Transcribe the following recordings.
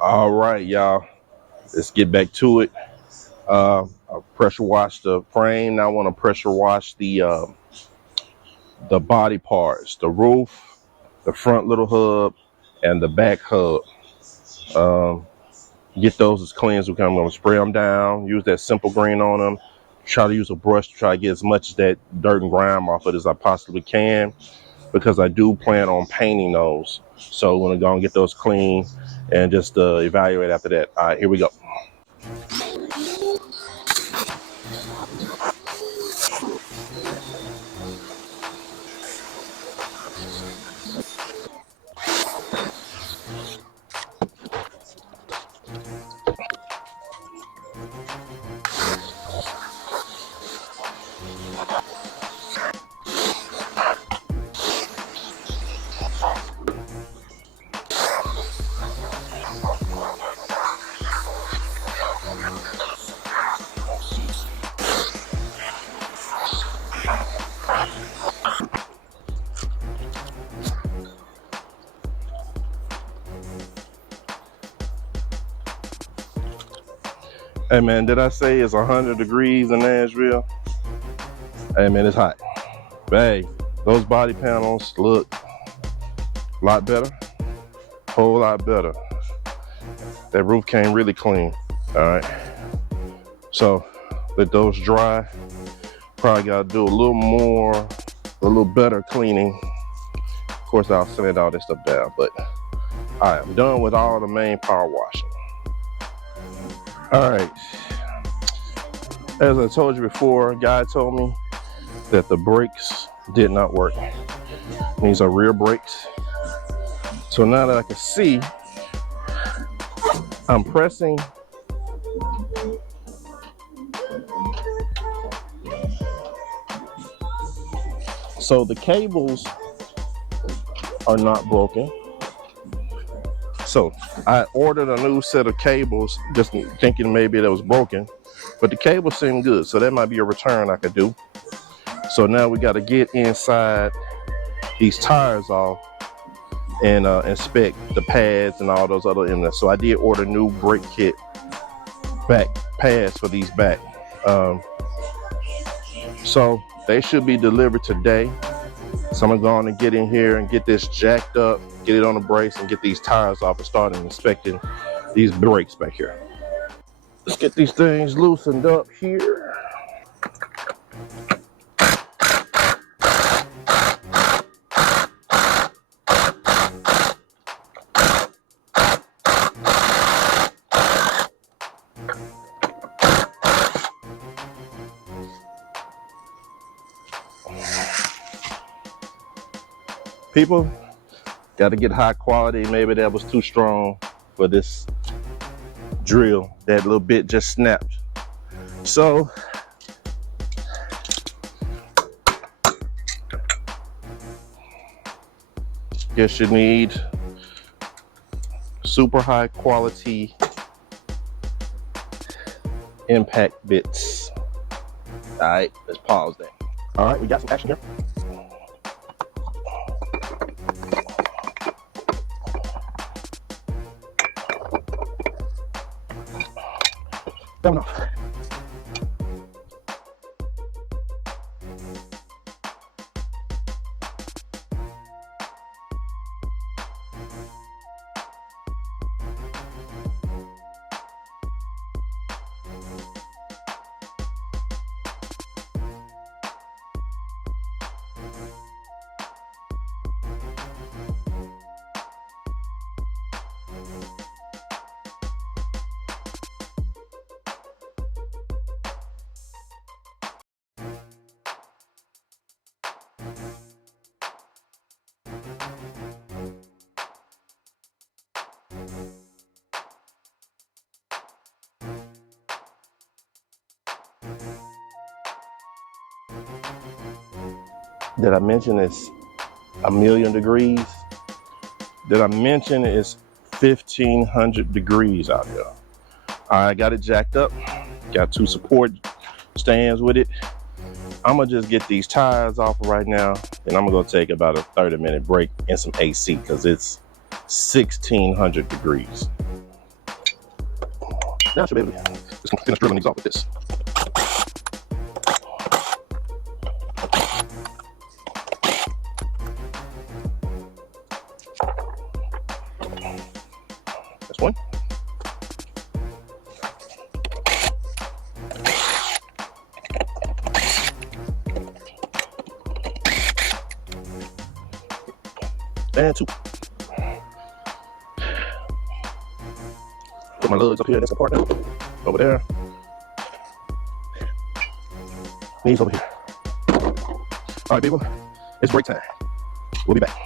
All right, y'all. Let's get back to it. I pressure wash the frame. Now I want to pressure wash the body parts, the roof, the front little hub, and the back hub. Um, get those as clean as we can. I'm going to spray them down. Use that simple green on them. Try to use a brush to try to get as much of that dirt and grime off it as I possibly can, because I do plan on painting those. So we're going to go and get those clean and just evaluate after that. All right, here we go. Hey man, did I say it's 100 degrees in Nashville? Hey man, it's hot. But hey, those body panels look a lot better, whole lot better. That roof came really clean. All right, so let those dry. Probably got to do a little more, a little better cleaning. Of course, I'll sand all this stuff down, but all right, I'm done with all the main power washing. All right, as I told you before, a guy told me that the brakes did not work. These are rear brakes. So now that I can see, I'm pressing so the cables are not broken. So I ordered a new set of cables, just thinking maybe that was broken, but the cables seem good. So that might be a return I could do. So now we got to get inside these tires off and inspect the pads and all those other inlets. So I did order new brake kit back pads for these back. So they should be delivered today. So I'm gonna go on and get in here and get this jacked up, get it on the brace, and get these tires off and start inspecting these brakes back here. Let's get these things loosened up here. People, got to get high quality. Maybe that was too strong for this drill. That little bit just snapped. So guess you need super high quality impact bits. All right, let's pause there. All right, we got some action here. Coming off. Did I mention it's 1,000,000 degrees? Did I mention it's 1,500 degrees out here? I got it jacked up, got 2 support stands with it. I'm gonna just get these tires off right now, and I'm gonna go take about a 30-minute break and some AC because it's 1,600 degrees. Now I should be able to just finish drilling these off with this. That's one. And two. Put my lugs up here, that's the part over there. Knees over here. All right, people, it's break time. We'll be back.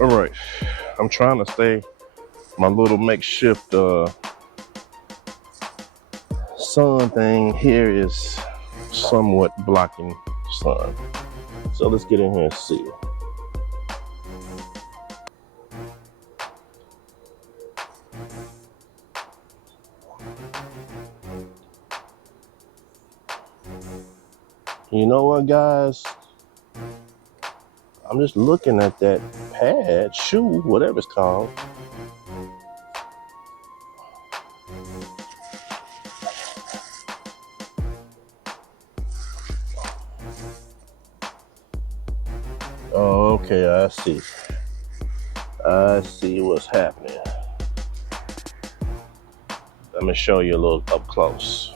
All right, I'm trying to stay my little makeshift sun thing here is somewhat blocking sun. So let's get in here and see. You know what, guys? I'm just looking at that pad, shoe, whatever it's called. Oh, okay, I see. I see what's happening. Let me show you a little up close.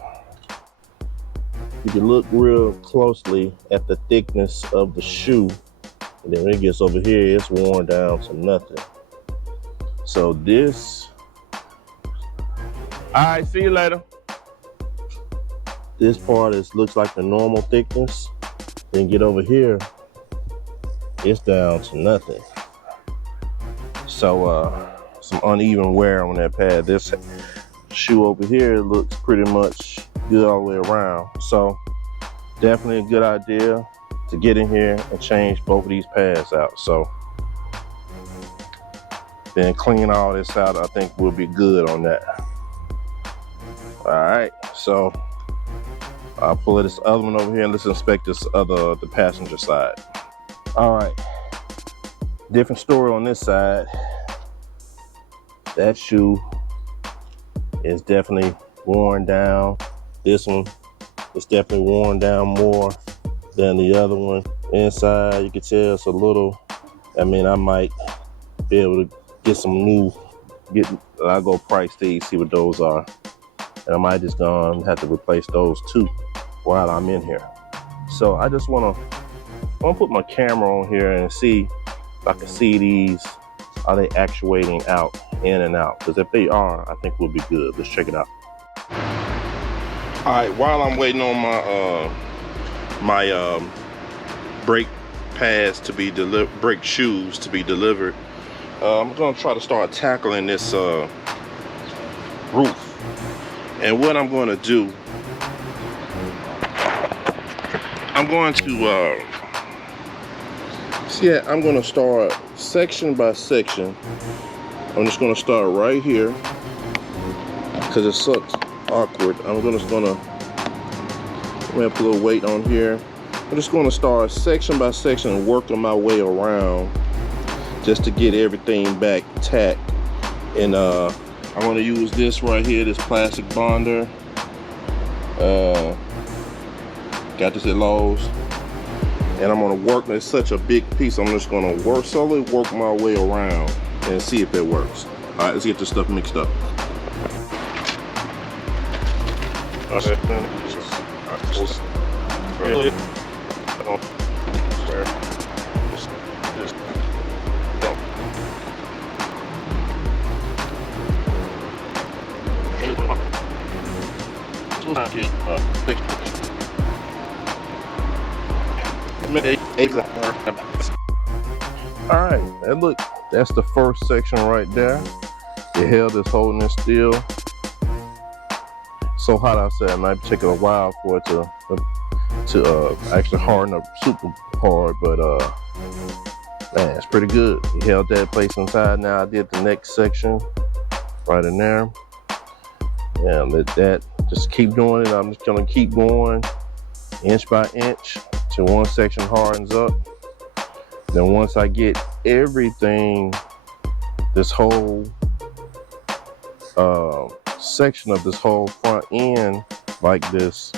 You can look real closely at the thickness of the shoe. And then when it gets over here, it's worn down to nothing. So this, all right, see you later. This part looks like the normal thickness. Then get over here, it's down to nothing. So some uneven wear on that pad. This shoe over here looks pretty much good all the way around. So definitely a good idea to get in here and change both of these pads out. So then clean all this out, I think we'll be good on that. All right, so I'll pull this other one over here and let's inspect this other, the passenger side. All right, different story on this side. That shoe is definitely worn down. This one is definitely worn down more than the other one. Inside, you can tell it's a little, I mean, I might be able to get some new, I'll go price these, see what those are. And I might just have to replace those too while I'm in here. So I just wanna put my camera on here and see if I can see these. Are they actuating out, in and out? Because if they are, I think we'll be good. Let's check it out. All right, while I'm waiting on my brake pads to be delivered, brake shoes to be delivered, I'm gonna try to start tackling this roof. And what I'm gonna do, I'm going to I'm gonna start section by section. I'm just gonna start right here because it's so awkward. I'm gonna put a little weight on here. I'm just gonna start section by section and working my way around just to get everything back tacked. And I'm gonna use this right here, this plastic bonder. Got this at Lowe's. And I'm gonna work, it's such a big piece, I'm just gonna slowly work my way around and see if it works. All right, let's get this stuff mixed up. All right, and look, that's the first section right there. The held is holding it still. So hot outside, it might be taking a while for it to to actually harden up super hard, but man, it's pretty good. He held that place inside. Now I did the next section right in there. Yeah, let that just keep doing it. I'm just gonna keep going inch by inch till one section hardens up. Then once I get everything, this whole section of this whole front end like this,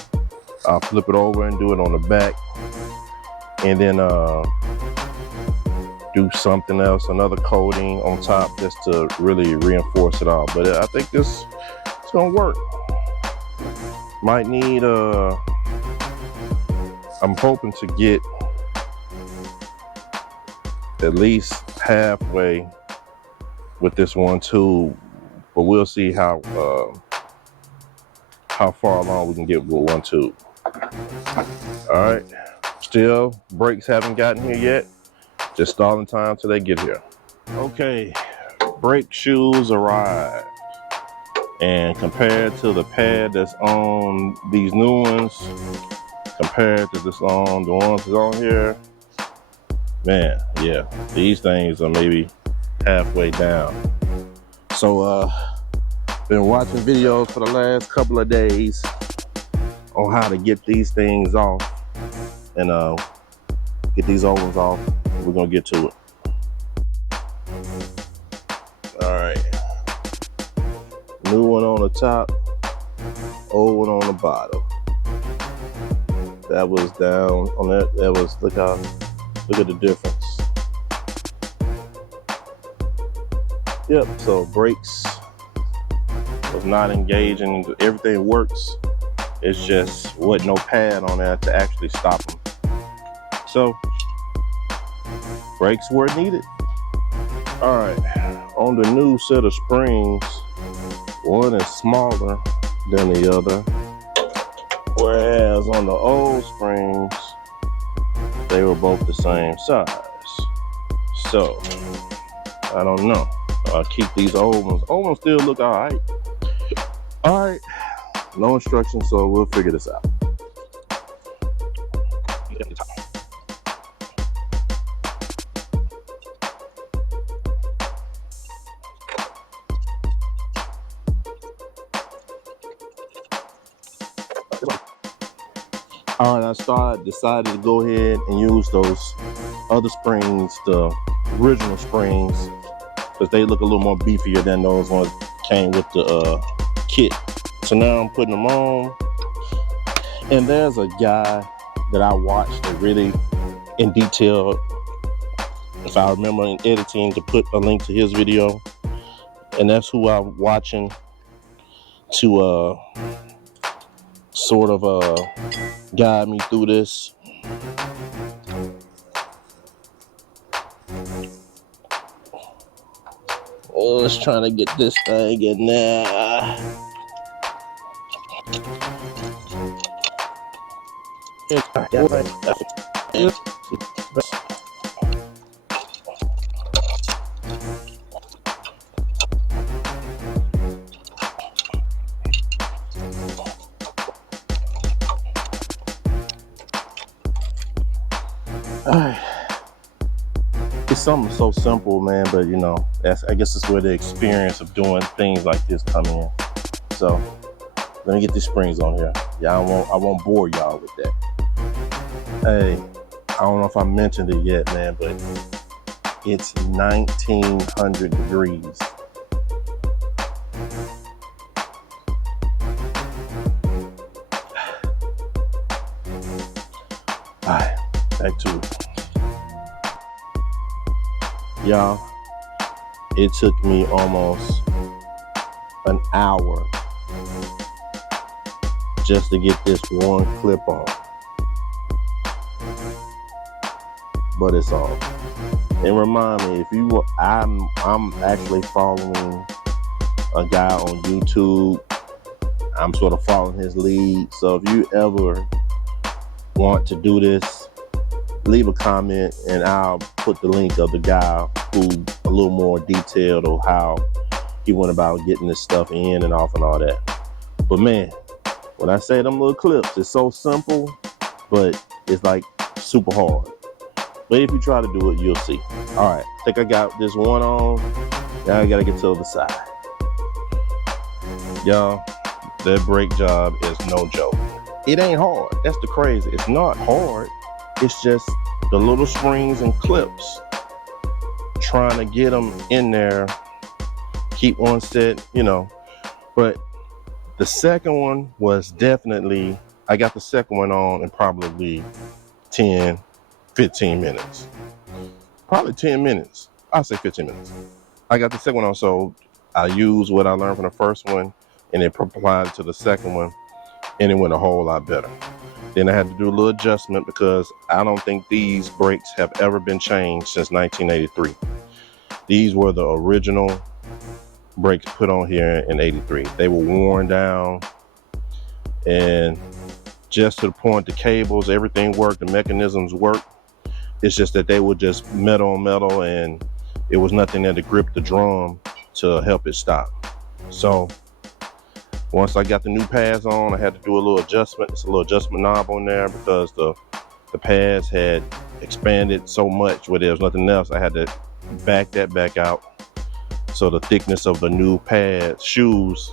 I'll flip it over and do it on the back, and then do something else, another coating on top, just to really reinforce it all. But I think this is gonna work. Might need I'm hoping to get at least halfway with this one tube, but we'll see how far along we can get with one tube. All right, still brakes haven't gotten here yet. Just stalling time till they get here. Okay, brake shoes arrived, and compared to the pad that's on these new ones, compared to this on the ones that's on here, man, yeah, these things are maybe halfway down. So been watching videos for the last couple of days on how to get these things off and get these old ones off. We're gonna get to it. All right, new one on the top, old one on the bottom. That was down on that. That was, look at the difference. Yep, so brakes was not engaging. Everything works. It's just wasn't no pad on there to actually stop them. So brakes were needed. All right, on the new set of springs, one is smaller than the other, whereas on the old springs, they were both the same size. So I don't know. I'll keep these old ones. Old ones still look all right. All right, no instructions, so we'll figure this out. All right, I decided to go ahead and use those other springs, the original springs, because they look a little more beefier than those ones came with the kit. So now I'm putting them on, and there's a guy that I watched really in detail, if I remember in editing, to put a link to his video, and that's who I'm watching to sort of guide me through this. Oh, let's try to get this thing in there. It's something so simple, man, but you know, I guess it's where the experience of doing things like this come in. So let me get these springs on here. Yeah, I won't bore y'all with that. Hey, I don't know if I mentioned it yet, man, but it's 1900 degrees. All right, back to it. Y'all, it took me almost an hour just to get this one clip on, but it's on. And remind me, if you, I'm actually following a guy on YouTube. I'm sort of following his lead. So if you ever want to do this, leave a comment and I'll put the link of the guy who a little more detailed on how he went about getting this stuff in and off and all that. But man, when I say them little clips, it's so simple, but it's like super hard. But if you try to do it, you'll see. All right, I think I got this one on. Now I gotta get to the other side. Y'all, that brake job is no joke. It ain't hard. That's the crazy. It's not hard. It's just the little springs and clips. Trying to get them in there. Keep one set, you know. But the second one was definitely, I got the second one on in probably 10, 15 minutes. Probably 10 minutes. I'll say 15 minutes. I got the second one on, so I used what I learned from the first one and then applied it to the second one, and it went a whole lot better. Then I had to do a little adjustment because I don't think these brakes have ever been changed since 1983. These were the original brakes put on here in 83. They were worn down, and just to the point, the cables, everything worked, the mechanisms worked. It's just that they were just metal on metal, and it was nothing there to grip the drum to help it stop. So once I got the new pads on, I had to do a little adjustment. It's a little adjustment knob on there because the pads had expanded so much where there was nothing else. I had to back that back out, so the thickness of the new pad shoes